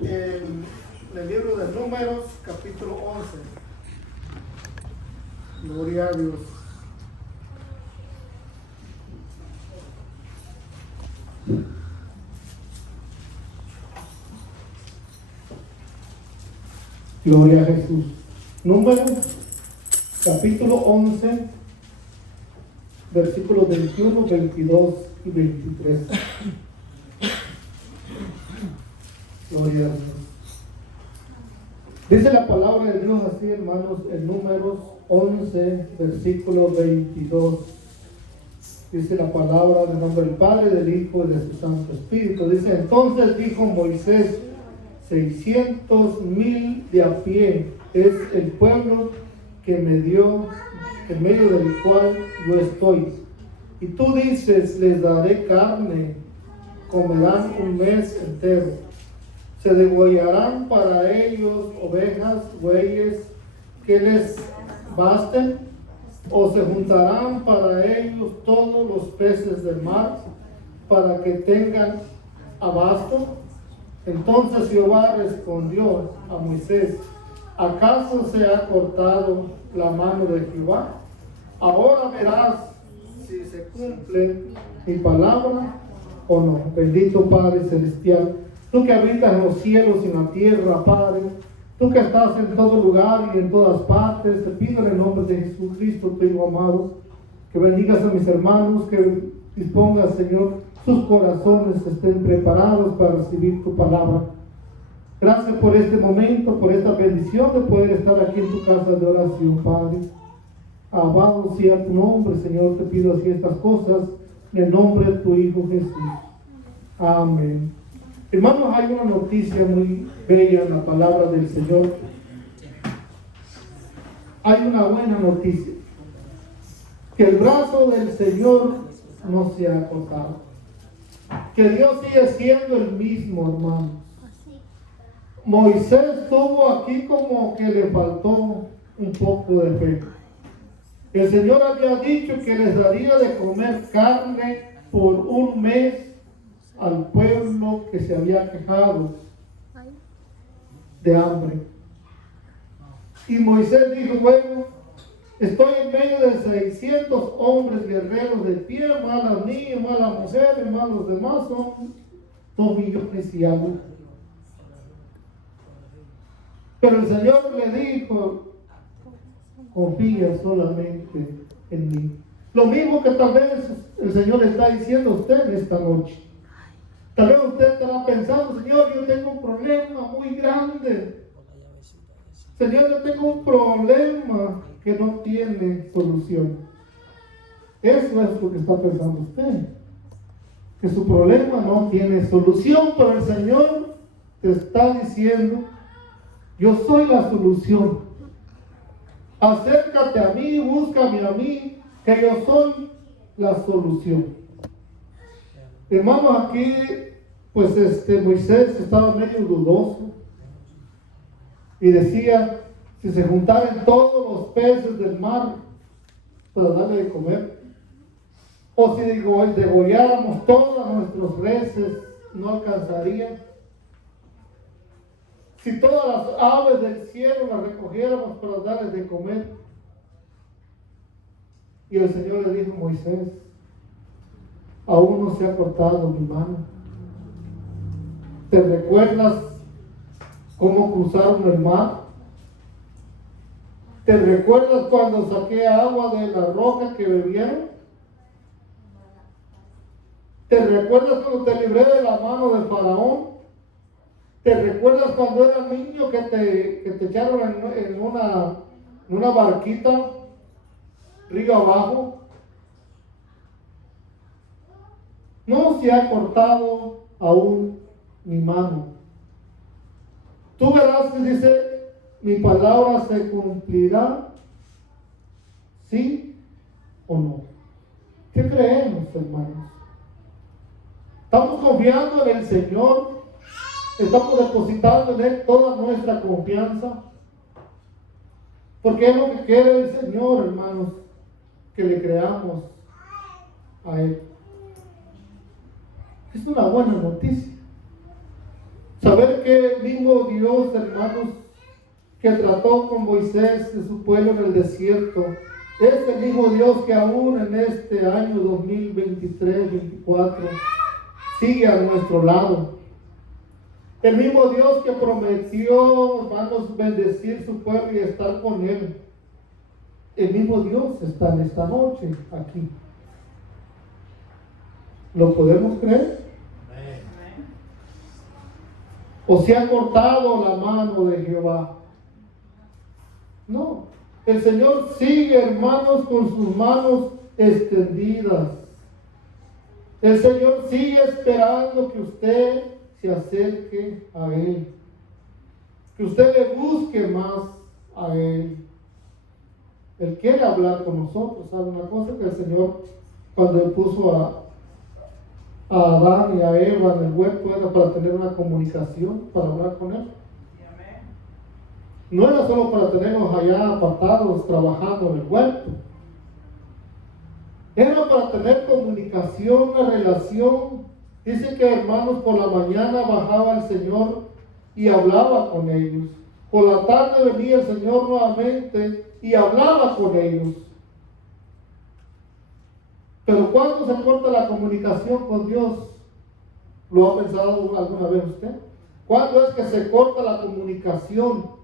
En el libro de Números, capítulo 11. Gloria a Dios. Gloria a Jesús. Números, capítulo 11, versículos 21, 22 y 23. Gloria a Dios. Dice la palabra de Dios así, hermanos, en Números 11, versículo 22. Dice la palabra en nombre del Padre, del Hijo y de su Santo Espíritu. Dice: entonces dijo Moisés, 600,000 de a pie es el pueblo que me dio, en medio del cual yo estoy. Y tú dices, les daré carne, comerán un mes entero. Se degollarán para ellos ovejas, bueyes, que les basten, o se juntarán para ellos todos los peces del mar, para que tengan abasto. Entonces Jehová respondió a Moisés: ¿acaso se ha cortado la mano de Jehová? Ahora verás si se cumple mi palabra o no. Bendito Padre Celestial, tú que habitas en los cielos y en la tierra, Padre, tú que estás en todo lugar y en todas partes, te pido en el nombre de Jesucristo, tu Hijo amado, que bendigas a mis hermanos, que dispongas, Señor, sus corazones estén preparados para recibir tu palabra. Gracias por este momento, por esta bendición de poder estar aquí en tu casa de oración, Padre. Alabado sea tu nombre, Señor, te pido así estas cosas en el nombre de tu Hijo Jesús. Amén. Hermanos, hay una noticia muy bella en la palabra del Señor. Hay una buena noticia: que el brazo del Señor no se ha cortado, que Dios sigue siendo el mismo, hermanos. Moisés estuvo aquí como que le faltó un poco de fe. El Señor había dicho que les daría de comer carne por un mes al pueblo que se había quejado de hambre. Y Moisés dijo: bueno, estoy en medio de 600 hombres guerreros de pie, malas niñas, malas mujeres, malos demás, son 2 millones y algo. Pero el Señor le dijo: confía solamente en mí. Lo mismo que tal vez el Señor le está diciendo a usted esta noche. Tal vez usted estará pensando: Señor, yo tengo un problema muy grande. Señor, yo tengo un problema que no tiene solución. Eso es lo que está pensando usted, que su problema no tiene solución, pero el Señor te está diciendo: yo soy la solución. Acércate a mí, búscame a mí, que yo soy la solución. Hermanos, aquí pues Moisés estaba medio dudoso y decía: si se juntaran todos los peces del mar para darle de comer, o si degolláramos todas nuestros reses, no alcanzaría. Si todas las aves del cielo las recogiéramos para darles de comer. Y el Señor le dijo a Moisés: aún no se ha cortado mi mano. ¿Te recuerdas cómo cruzaron el mar? ¿Te recuerdas cuando saqué agua de la roca que bebieron? ¿Te recuerdas cuando te libré de la mano de Faraón? ¿Te recuerdas cuando era niño que te echaron en una barquita río abajo? No se ha cortado aún mi mano. Tú verás que dice: mi palabra se cumplirá, ¿sí o no? ¿Qué creemos, hermanos? ¿Estamos confiando en el Señor? ¿Estamos depositando en Él toda nuestra confianza? Porque es lo que quiere el Señor, hermanos, que le creamos a Él. Es una buena noticia. Saber que el mismo Dios, hermanos, que trató con Moisés de su pueblo en el desierto, es el mismo Dios que aún en este año 2023-24 sigue a nuestro lado. El mismo Dios que prometió, hermanos, bendecir su pueblo y estar con él. El mismo Dios está en esta noche aquí. ¿Lo podemos creer? ¿O se ha cortado la mano de Jehová? No. El Señor sigue, hermanos, con sus manos extendidas. El Señor sigue esperando que usted se acerque a Él. Que usted le busque más a Él. Él quiere hablar con nosotros. ¿Sabe una cosa? Que el Señor, cuando le puso a Adán y a Eva en el huerto, era para tener una comunicación, para hablar con Él. No era solo para tenerlos allá apartados trabajando en el huerto. Era para tener comunicación, una relación. Dice que, hermanos, por la mañana bajaba el Señor y hablaba con ellos. Por la tarde venía el Señor nuevamente y hablaba con ellos. Pero ¿cuándo se corta la comunicación con Dios? ¿Lo ha pensado alguna vez usted? ¿Cuándo es que se corta la comunicación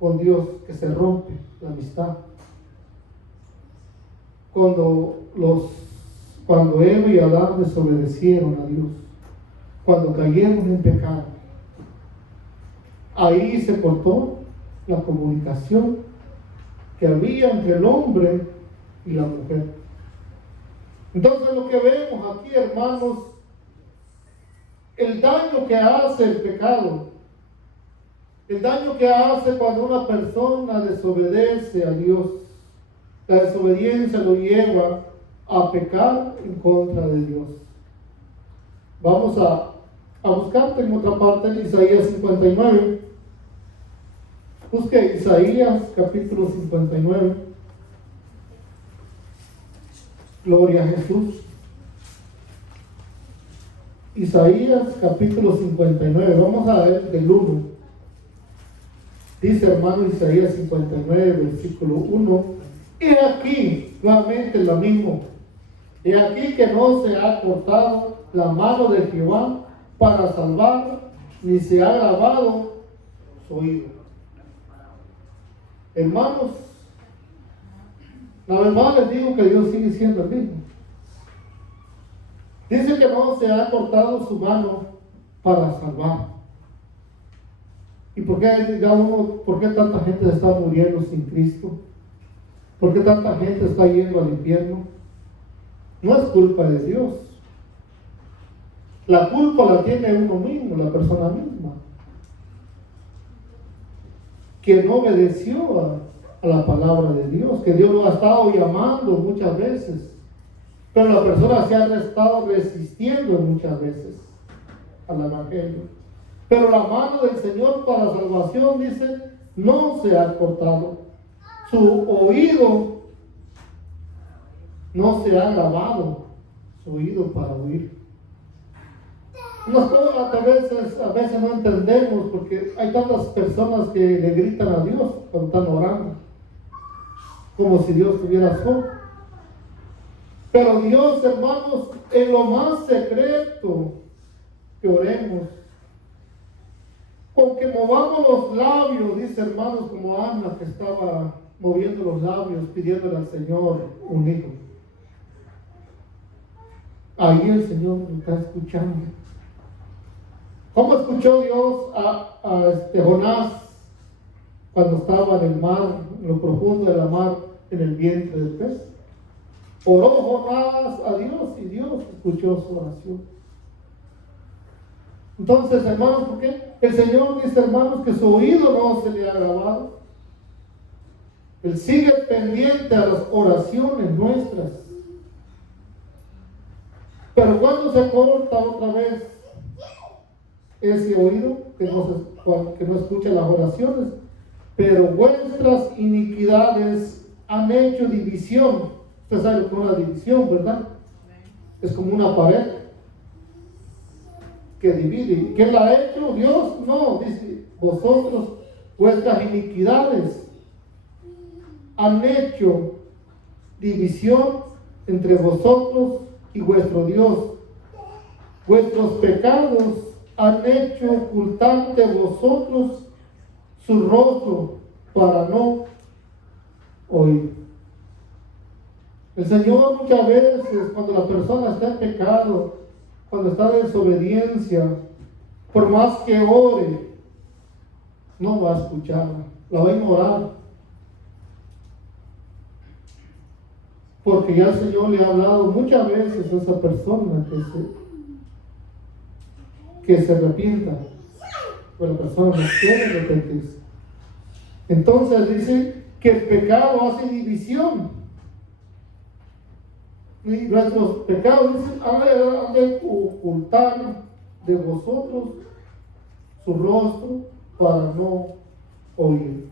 con Dios? Que se rompe la amistad. Cuando Eva y Adán desobedecieron a Dios, cuando cayeron en pecado, ahí se cortó la comunicación que había entre el hombre y la mujer. Entonces lo que vemos aquí, hermanos, el daño que hace el pecado, el daño que hace cuando una persona desobedece a Dios. La desobediencia lo lleva a pecar en contra de Dios. Vamos a buscarte en otra parte en Isaías 59. Busque Isaías capítulo 59. Gloria a Jesús. Isaías capítulo 59. Vamos a ver del 1. Dice, hermano, Isaías 59, versículo 1. He aquí, nuevamente lo mismo. He aquí que no se ha cortado la mano de Jehová para salvar, ni se ha grabado su oído. Hermanos, la verdad les digo que Dios sigue siendo el mismo. Dice que no se ha cortado su mano para salvar. ¿Y por qué tanta gente está muriendo sin Cristo? ¿Por qué tanta gente está yendo al infierno? No es culpa de Dios. La culpa la tiene uno mismo, la persona misma, que no obedeció a la palabra de Dios, que Dios lo ha estado llamando muchas veces, pero la persona se ha estado resistiendo muchas veces al evangelio. Pero la mano del Señor para salvación, dice, no se ha cortado. Su oído no se ha grabado, su oído para oír. A veces no entendemos porque hay tantas personas que le gritan a Dios cuando están orando, como si Dios estuviera solo. Pero Dios, hermanos, en lo más secreto que oremos, con que movamos los labios, dice, hermanos, como Ana que estaba moviendo los labios pidiéndole al Señor un hijo. Ahí el Señor nos está escuchando. ¿Cómo escuchó Dios a Jonás cuando estaba en el mar, en lo profundo de la mar, en el vientre del pez? Oró Jonás a Dios y Dios escuchó su oración. Entonces, hermanos, ¿por qué? El Señor dice, hermanos, que su oído no se le ha grabado. Él sigue pendiente a las oraciones nuestras. Pero cuando se corta otra vez ese oído, que no escucha las oraciones, pero vuestras iniquidades han hecho división. Usted sabe lo que es una división, ¿verdad? Es como una pared. que divide. ¿Quién la ha hecho? Dios. No, dice, vosotros, vuestras iniquidades han hecho división entre vosotros y vuestro Dios. Vuestros pecados han hecho ocultar de vosotros su rostro para no oír. El Señor muchas veces, cuando la persona está en pecado, cuando está en desobediencia, por más que ore, no va a escucharla, la va a ignorar. Porque ya el Señor le ha hablado muchas veces a esa persona que se arrepienta, pero la persona no quiere arrepentirse. Entonces dice que el pecado hace división. Y nuestros pecados, dicen, han de ocultar de vosotros su rostro para no oír.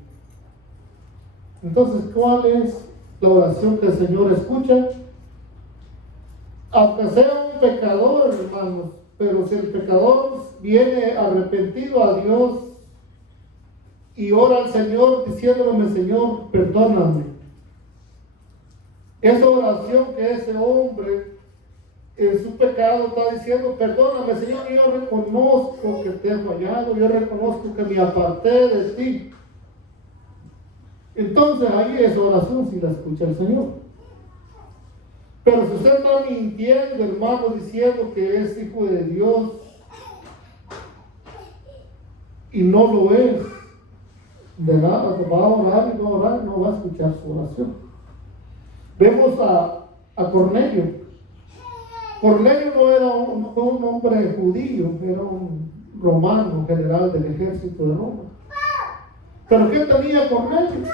Entonces, ¿cuál es la oración que el Señor escucha? Aunque sea un pecador, hermanos, pero si el pecador viene arrepentido a Dios y ora al Señor diciéndole, Señor, perdóname. Esa oración que ese hombre en su pecado está diciendo, perdóname, Señor, yo reconozco que te he fallado, yo reconozco que me aparté de ti. Entonces ahí esa oración sí la escucha el Señor. Pero si usted está mintiendo, hermano, diciendo que es hijo de Dios y no lo es, de nada, va a orar y va a orar, no va a escuchar su oración. Vemos a Cornelio. Cornelio no era un hombre judío, era un romano, general del ejército de Roma. Pero ¿qué tenía Cornelio?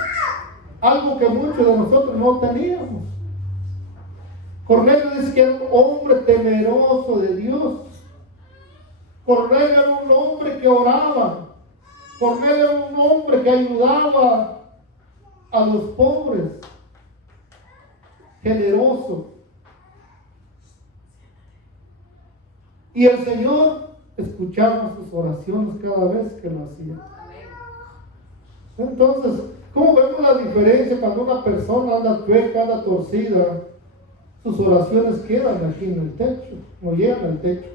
Algo que muchos de nosotros no teníamos. Cornelio dice que era un hombre temeroso de Dios. Cornelio era un hombre que oraba. Cornelio era un hombre que ayudaba a los pobres. Generoso. Y el Señor escuchaba sus oraciones cada vez que lo hacía. Entonces, ¿cómo vemos la diferencia cuando una persona anda tuerca, anda torcida? Sus oraciones quedan aquí en el techo, no llegan al techo.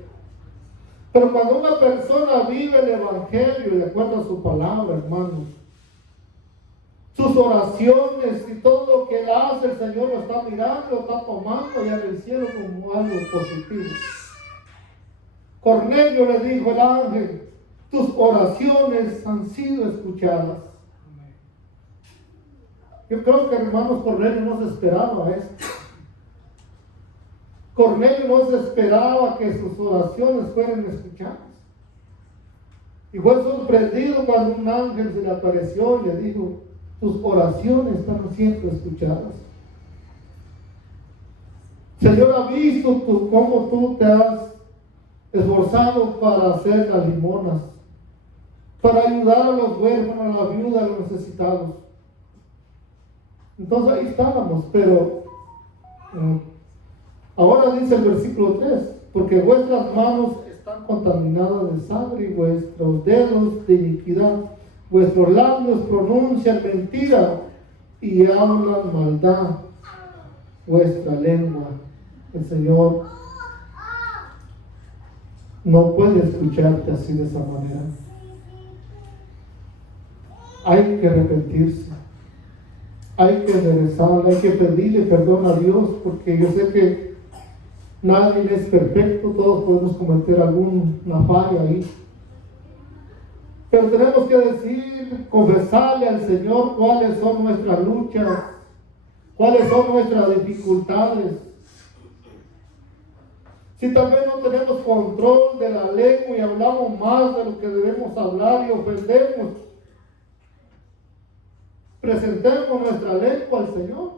Pero cuando una persona vive el Evangelio de acuerdo a su palabra, hermanos, sus oraciones y todo lo que él hace, el Señor lo está mirando, lo está tomando allá en el cielo como algo positivo. Cornelio le dijo el ángel, tus oraciones han sido escuchadas. Yo creo que, hermanos, Cornelio no se esperaba esto. Cornelio no se esperaba que sus oraciones fueran escuchadas. Y fue sorprendido cuando un ángel se le apareció y le dijo, tus oraciones están siendo escuchadas. Señor ha visto cómo tú te has esforzado para hacer las limonas, para ayudar a los huérfanos, a la viuda, a los necesitados. Entonces ahí estábamos, pero ahora dice el versículo 3, porque vuestras manos están contaminadas de sangre y vuestros dedos de iniquidad, vuestros labios pronuncian mentira y hablan maldad, vuestra lengua. El Señor no puede escucharte así de esa manera. Hay que arrepentirse. Hay que enderezarle, hay que pedirle perdón a Dios, porque yo sé que nadie es perfecto, todos podemos cometer alguna falla ahí. Pero tenemos que decir, confesarle al Señor cuáles son nuestras luchas, cuáles son nuestras dificultades. Si también no tenemos control de la lengua y hablamos más de lo que debemos hablar y ofendemos, presentemos nuestra lengua al Señor.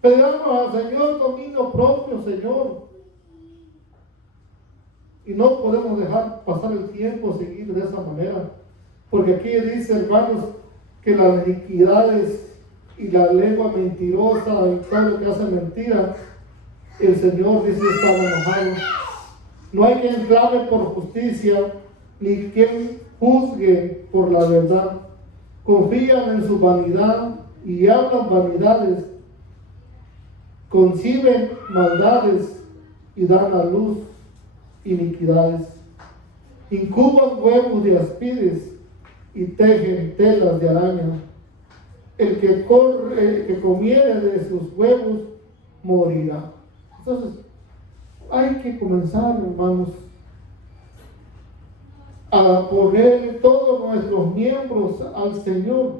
Pedamos al Señor dominio propio, Señor. Y no podemos dejar pasar el tiempo, seguir de esa manera. Porque aquí dice, hermanos, que las iniquidades y la lengua mentirosa y todo lo que hace mentira, el Señor dice estaba enojado. No hay quien clame por justicia, ni quien juzgue por la verdad. Confían en su vanidad y hablan vanidades. Conciben maldades y dan a luz iniquidades. Incuban huevos de áspides y tejen telas de araña. El que comiere de sus huevos morirá. Entonces, hay que comenzar, hermanos, a poner todos nuestros miembros al Señor.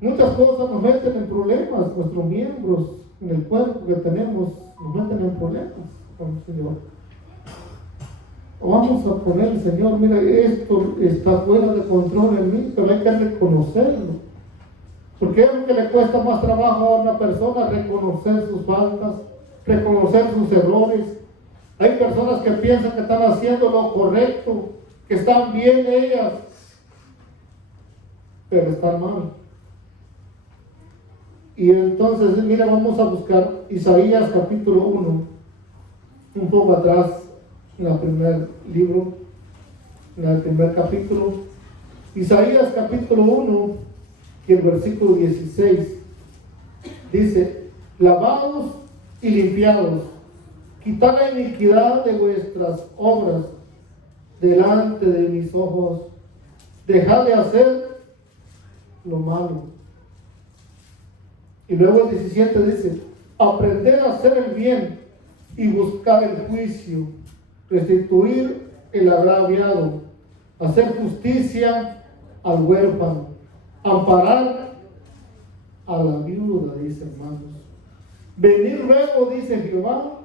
Muchas cosas nos meten en problemas, nuestros miembros en el cuerpo que tenemos nos meten en problemas con el Señor. Vamos a poner, Señor, mira, esto está fuera de control en mí, pero hay que reconocerlo. Porque es lo que le cuesta más trabajo a una persona, reconocer sus faltas, reconocer sus errores. Hay personas que piensan que están haciendo lo correcto, que están bien ellas, pero están mal. Y entonces, mira, vamos a buscar Isaías capítulo 1, un poco atrás, en el primer libro, en el primer capítulo. Isaías capítulo 1, y el versículo 16, dice: lavados y limpiados, quitad la iniquidad de vuestras obras delante de mis ojos, dejad de hacer lo malo. Y luego el 17 dice: aprender a hacer el bien y buscar el juicio, restituir el agraviado, hacer justicia al huérfano, amparar a la viuda, dice, hermanos. Venir luego, dice Jehová,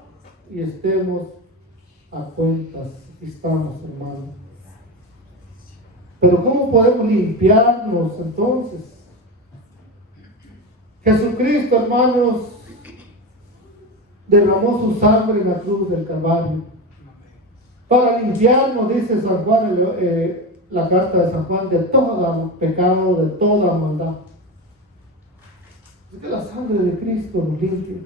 y estemos a cuentas. Aquí estamos, hermanos. Pero ¿cómo podemos limpiarnos entonces? Jesucristo, hermanos, derramó su sangre en la cruz del Calvario para limpiarnos, dice San Juan, la carta de San Juan, de todo pecado, de toda maldad. Es que la sangre de Cristo nos limpia.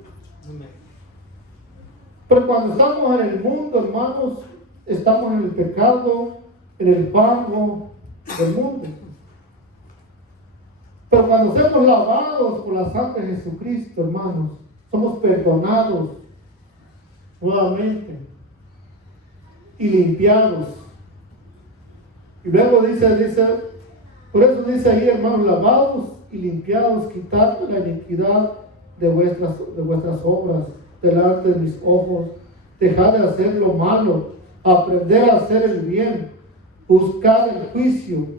Pero cuando estamos en el mundo, hermanos, estamos en el pecado, en el fango del mundo. Pero cuando somos lavados por la sangre de Jesucristo, hermanos, somos perdonados nuevamente y limpiados. Y luego dice, por eso dice ahí, hermanos, lavados y limpiados, quitad la iniquidad de vuestras obras delante de mis ojos, dejad de hacer lo malo, aprender a hacer el bien, buscar el juicio.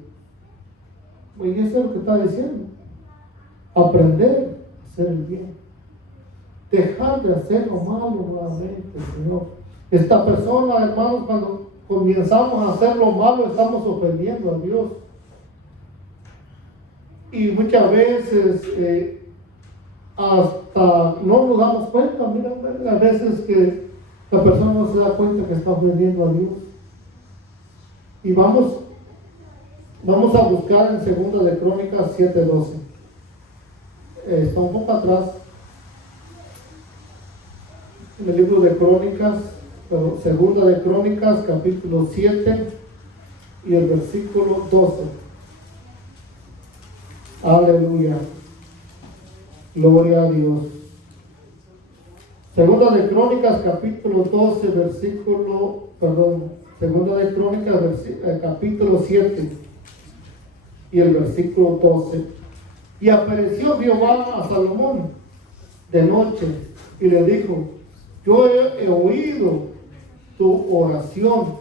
Y eso es lo que está diciendo: aprender a hacer el bien, dejar de hacer lo malo nuevamente, Señor. Esta persona, hermanos, cuando comenzamos a hacer lo malo, estamos ofendiendo a Dios. Y muchas veces hasta no nos damos cuenta. Mira, a veces que la persona no se da cuenta que está ofendiendo a Dios. Y vamos a buscar en Segunda de Crónicas 7:12. Está un poco atrás en el libro de Crónicas, pero Segunda de Crónicas, capítulo 7 y el versículo 12. Aleluya. Gloria a Dios. Segunda de Crónicas, capítulo 12, Segunda de Crónicas, capítulo 7 y el versículo 12. Y apareció Jehová a Salomón de noche y le dijo: yo he oído tu oración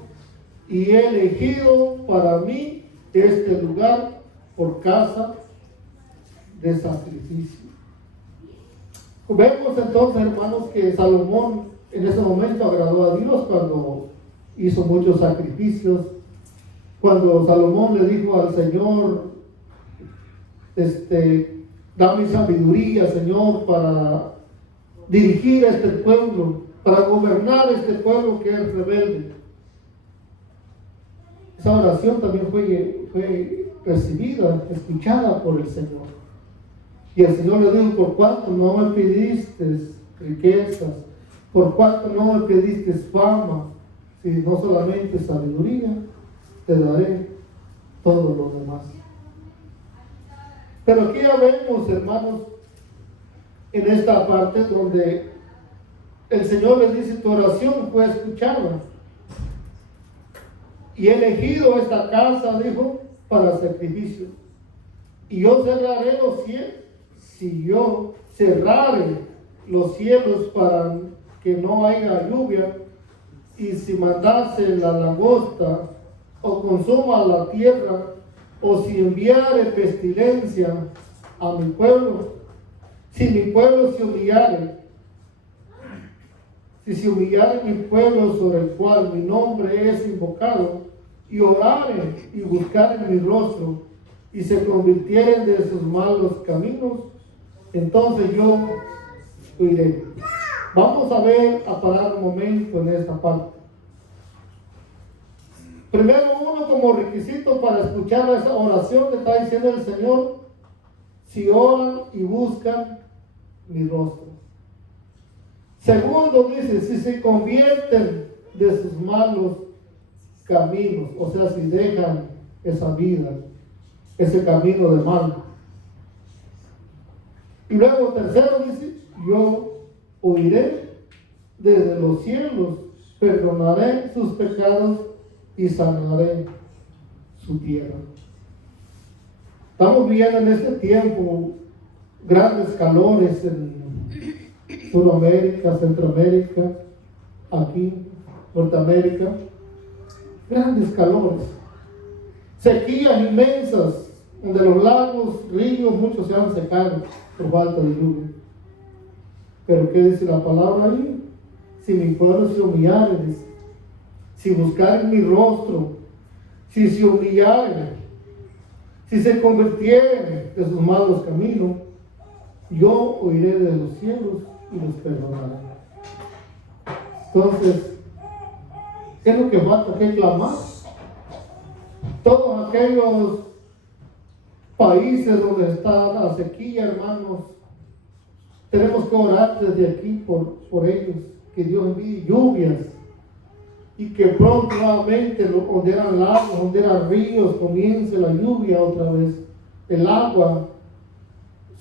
y he elegido para mí este lugar por casa de sacrificio. Vemos entonces, hermanos, que Salomón en ese momento agradó a Dios cuando hizo muchos sacrificios. Cuando Salomón le dijo al Señor: dame sabiduría, Señor, para dirigir a este pueblo, para gobernar este pueblo que es rebelde. Esa oración también fue recibida, escuchada por el Señor. Y el Señor le dijo: por cuanto no me pidiste riquezas, por cuanto no me pediste fama, sino solamente sabiduría, te daré todo lo demás. Pero aquí ya vemos, hermanos, en esta parte donde el Señor les dice: tu oración fue escuchada, y he elegido esta casa, dijo, para sacrificio. Y yo cerraré los cielos, si yo cerrare los cielos para que no haya lluvia, y si mandase la langosta, o consuma la tierra, o si enviare pestilencia a mi pueblo, si mi pueblo se humillare, si se humillare mi pueblo sobre el cual mi nombre es invocado, y orare y buscaren mi rostro, y se convirtieren de sus malos caminos, entonces yo oiré. Vamos a parar un momento en esta parte. Primero, uno, como requisito para escuchar esa oración que está diciendo el Señor: si oran y buscan mi rostro. Segundo, dice: si se convierten de sus malos caminos, o sea, si dejan esa vida, ese camino de mal. Y luego, tercero, dice: yo oiré desde los cielos, perdonaré sus pecados y sanaré su tierra. Estamos viviendo en este tiempo grandes calores en Sudamérica, Centroamérica, aquí, Norteamérica, grandes calores, sequías inmensas, donde los lagos, ríos, muchos se han secado por falta de lluvia. Pero ¿qué dice la palabra ahí? Si mi pueblo se humillare, dice, si buscaren mi rostro, si se humillaren, si se convirtieren de sus malos caminos, yo oiré de los cielos y los perdonaré. Entonces, ¿qué es lo que falta? ¿Qué clamar? Todos aquellos países donde está la sequía, hermanos, tenemos que orar desde aquí por ellos, que Dios envíe lluvias, y que pronto nuevamente, donde eran lagos, donde eran ríos, comience la lluvia otra vez, el agua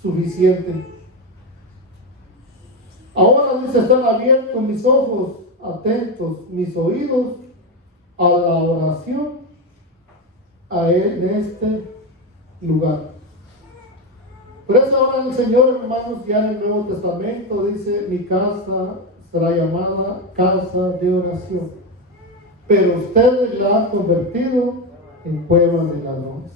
suficiente. Ahora dice: están abiertos mis ojos, atentos mis oídos a la oración en este lugar. Por eso ahora el Señor, hermanos, ya en el Nuevo Testamento dice: mi casa será llamada casa de oración, pero ustedes la han convertido en cueva de ladrones.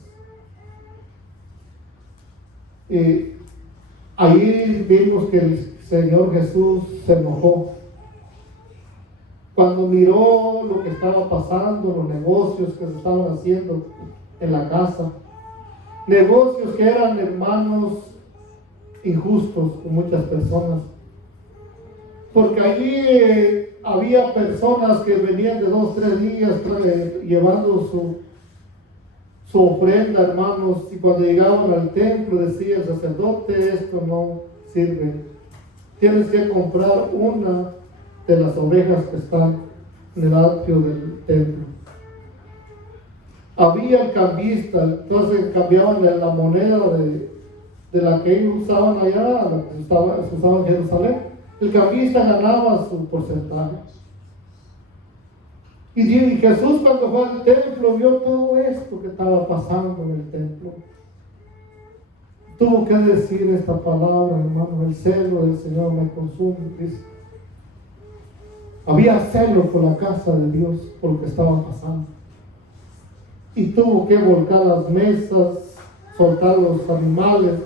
Ahí vimos que el Señor Jesús se enojó cuando miró lo que estaba pasando, los negocios que se estaban haciendo en la casa, negocios que eran, hermanos, injustos con muchas personas, porque allí había personas que venían de 2 o 3 días llevando su ofrenda, hermanos, y cuando llegaban al templo decía el sacerdote: esto no sirve, tienes que comprar una de las ovejas que están en el atrio del templo. Había el cambista, entonces cambiaban la moneda de la que ellos usaban allá, la que se usaba en Jerusalén. El cambista ganaba su porcentaje. Y Jesús, cuando fue al templo, vio todo esto que estaba pasando en el templo. Tuvo que decir esta palabra, hermano: el celo del Señor me consume. Dice. Había celo por la casa de Dios, por lo que estaba pasando. Y tuvo que volcar las mesas, soltar los animales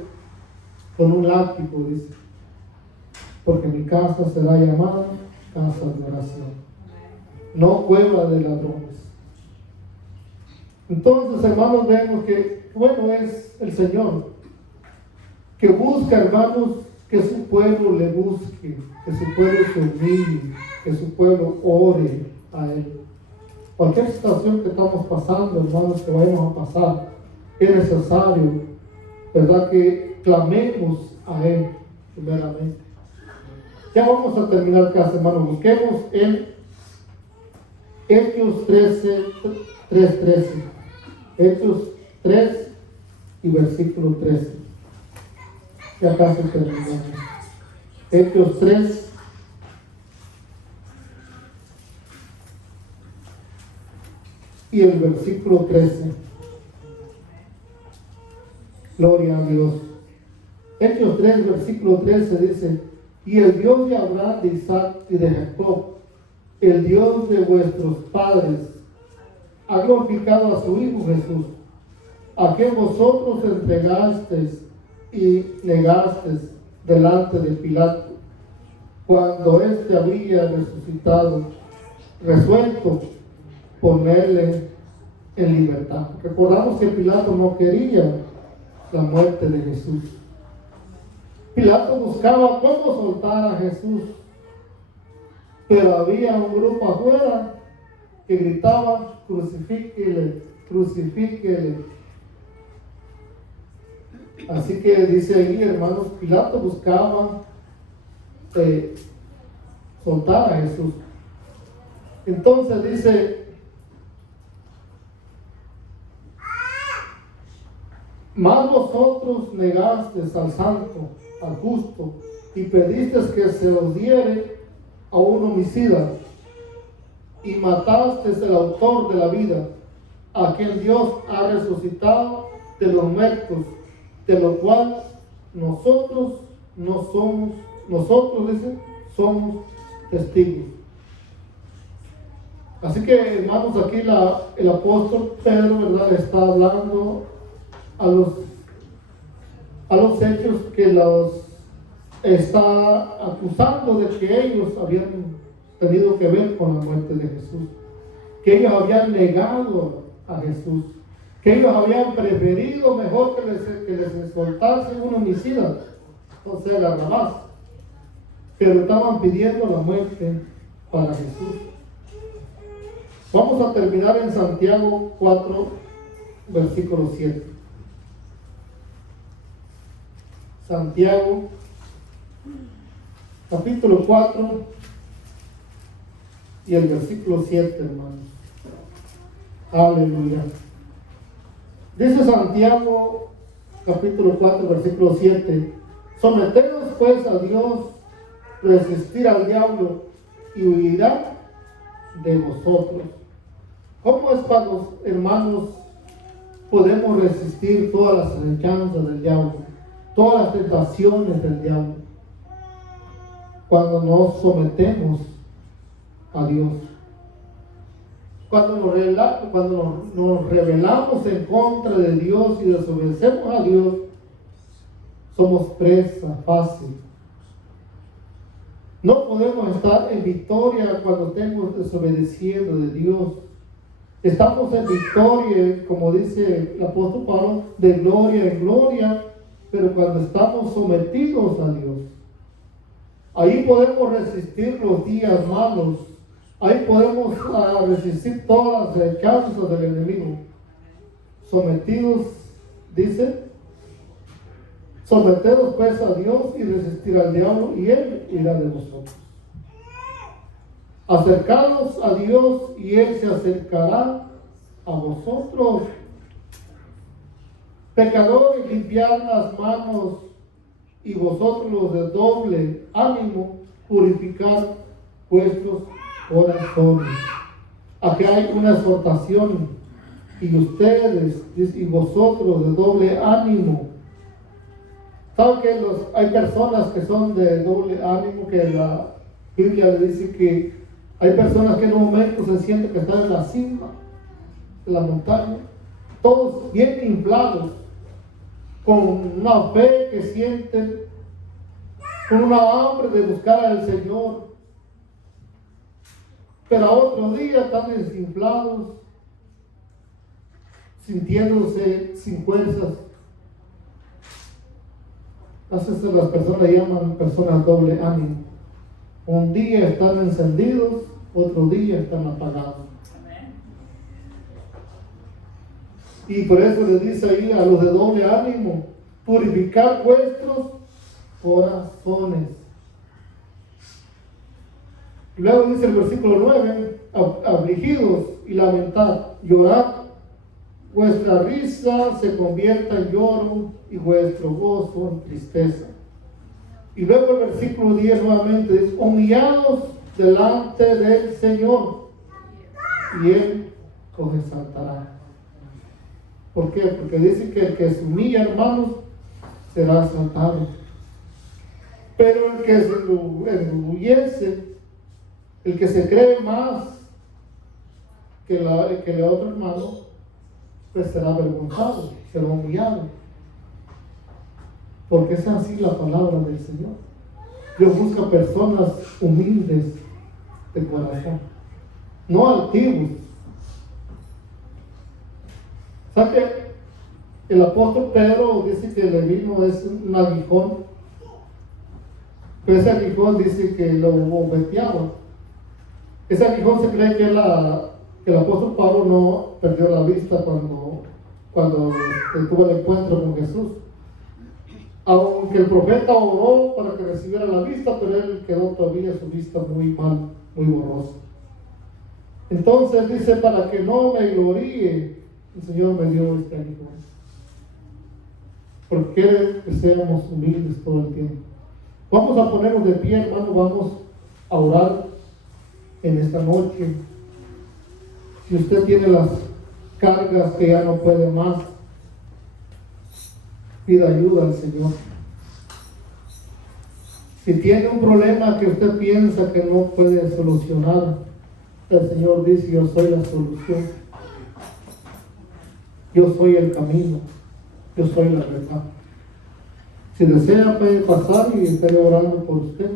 con un látigo, dice, porque mi casa será llamada casa de oración, no cueva de ladrones. Entonces, hermanos, vemos que bueno es el Señor, que busca, hermanos, que su pueblo le busque, que su pueblo se humille, que su pueblo ore a Él. Cualquier situación que estamos pasando, hermanos, que vayamos a pasar, es necesario, ¿verdad?, que clamemos a Él primeramente. Ya vamos a terminar casi, hermano. Busquemos en Hechos 3:13. Hechos 3 y versículo 13. Ya casi terminamos. Hechos 3. Y el versículo 13. Gloria a Dios. Hechos 3, versículo 13 dice: y el Dios de Abraham, de Isaac y de Jacob, el Dios de vuestros padres, ha glorificado a su Hijo Jesús, a quien vosotros entregasteis y negasteis delante de Pilato, cuando éste había resucitado, resuelto ponerle en libertad. Recordamos que Pilato no quería la muerte de Jesús. Pilato buscaba cómo soltar a Jesús, pero había un grupo afuera que gritaba: crucifíquele, crucifíquele. Así que dice ahí, hermanos, Pilato buscaba soltar a Jesús. Entonces dice: mas vosotros negasteis al santo, al justo, y pedisteis que se os diere a un homicida, y matasteis el autor de la vida, a quien Dios ha resucitado de los muertos, de lo cual nosotros dice, somos testigos. Así que, hermanos, aquí el apóstol Pedro, ¿verdad?, está hablando a los hechos que los está acusando de que ellos habían tenido que ver con la muerte de Jesús, que ellos habían negado a Jesús, que ellos habían preferido mejor que les soltase un homicida, o sea, Barrabás, pero estaban pidiendo la muerte para Jesús. Vamos a terminar en Santiago 4, versículo 7. Santiago, capítulo 4 y el versículo 7, hermanos. Aleluya. Dice Santiago, capítulo 4, versículo 7: someteos pues a Dios, resistir al diablo y huirá de vosotros. ¿Cómo es, para los hermanos, podemos resistir todas las acechanzas del diablo, todas las tentaciones del diablo? Cuando nos sometemos a Dios, cuando nos rebelamos en contra de Dios y desobedecemos a Dios, somos presa fácil. No podemos estar en victoria cuando estemos desobedeciendo de Dios. Estamos en victoria, como dice el apóstol Pablo, de gloria en gloria, pero cuando estamos sometidos a Dios, ahí podemos resistir los días malos. Ahí podemos resistir todas las chanzas del enemigo. Sometidos, dice: sometedos pues a Dios y resistir al diablo, y él irá de vosotros. Acercados a Dios y él se acercará a vosotros. Pecadores, limpiad las manos, y vosotros los de doble ánimo, purificad vuestros corazones. Aquí hay una exhortación: y ustedes, y vosotros de doble ánimo. ¿Saben que hay personas que son de doble ánimo? Que la Biblia le dice que hay personas que en un momento se sienten que están en la cima de la montaña, todos bien inflados, con una fe que sienten, con una hambre de buscar al Señor, pero a otro día están desinflados, sintiéndose sin fuerzas. Así se las personas llaman personas doble ánimo. Un día están encendidos, otro día están apagados. Y por eso le dice ahí a los de doble ánimo: purificar vuestros corazones. Luego dice el versículo 9, afligidos y lamentad, llorad, vuestra risa se convierta en lloro y vuestro gozo en tristeza. Y luego el versículo 10 nuevamente dice, humillados delante del Señor y Él os exaltará. ¿Por qué? Porque dice que el que se humilla, hermanos, será exaltado. Pero el que se enorgullece, el que se cree más que el otro hermano, pues será avergonzado, será humillado. Porque es así la palabra del Señor. Dios busca personas humildes de corazón, no altivos. ¿Sabe? El apóstol Pedro dice que le vino es un aguijón, pero ese aguijón dice que lo bobeteaba. Ese aguijón se cree que el apóstol Pablo no perdió la vista cuando tuvo el encuentro con Jesús. Aunque el profeta oró para que recibiera la vista, pero él quedó todavía su vista muy mal, muy borrosa. Entonces dice, para que no me gloríe, el Señor me dio este aguijón. Porque quiere que seamos humildes todo el tiempo. Vamos a ponernos de pie, hermano, vamos a orar en esta noche. Si usted tiene las cargas que ya no puede más, pida ayuda al Señor. Si tiene un problema que usted piensa que no puede solucionar, el Señor dice, yo soy la solución. Yo soy el camino. Yo soy la verdad. Si desea, puede pasar y estaré orando por usted.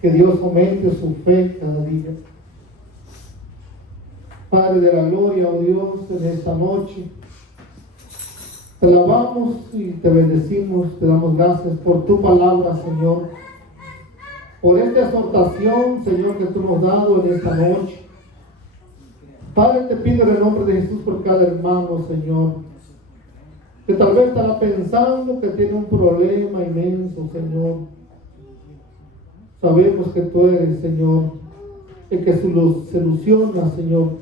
Que Dios aumente su fe cada día. Padre de la gloria, oh Dios, en esta noche te alabamos y te bendecimos, te damos gracias por tu palabra, Señor, por esta exhortación, Señor, que tú nos has dado en esta noche. Padre, te pido en el nombre de Jesús por cada hermano, Señor, que tal vez estará pensando que tiene un problema inmenso, Señor. Sabemos que tú eres, Señor, el que soluciona, Señor,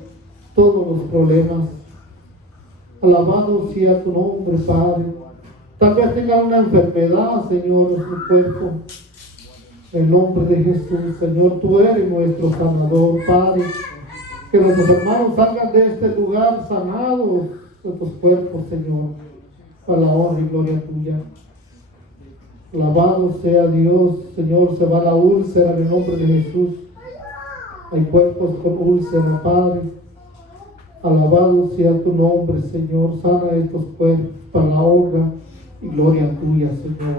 todos los problemas. Alabado sea tu nombre, Padre. Tal vez tenga una enfermedad, Señor, en su cuerpo. En el nombre de Jesús, Señor, tú eres nuestro sanador, Padre. Que nuestros hermanos salgan de este lugar sanados, nuestros cuerpos, Señor, para la honra y gloria tuya. Alabado sea Dios, Señor, se va la úlcera en el nombre de Jesús. Hay cuerpos con úlcera, Padre. Alabado sea tu nombre, Señor. Sana estos cuerpos para la honra y gloria tuya, Señor.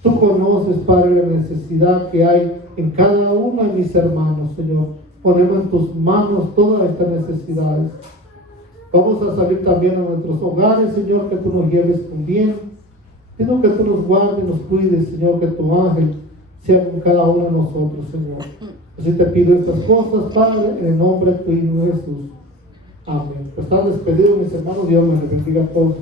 Tú conoces, Padre, la necesidad que hay en cada uno de mis hermanos, Señor. Ponemos en tus manos todas estas necesidades. Vamos a salir también a nuestros hogares, Señor, que tú nos lleves con bien. Pido que tú nos guardes, nos cuides, Señor, que tu ángel sea con cada uno de nosotros, Señor. Así te pido estas cosas, Padre, en el nombre de tu Hijo Jesús. Amén. Están despedidos, mis hermanos. Dios me bendiga a todos.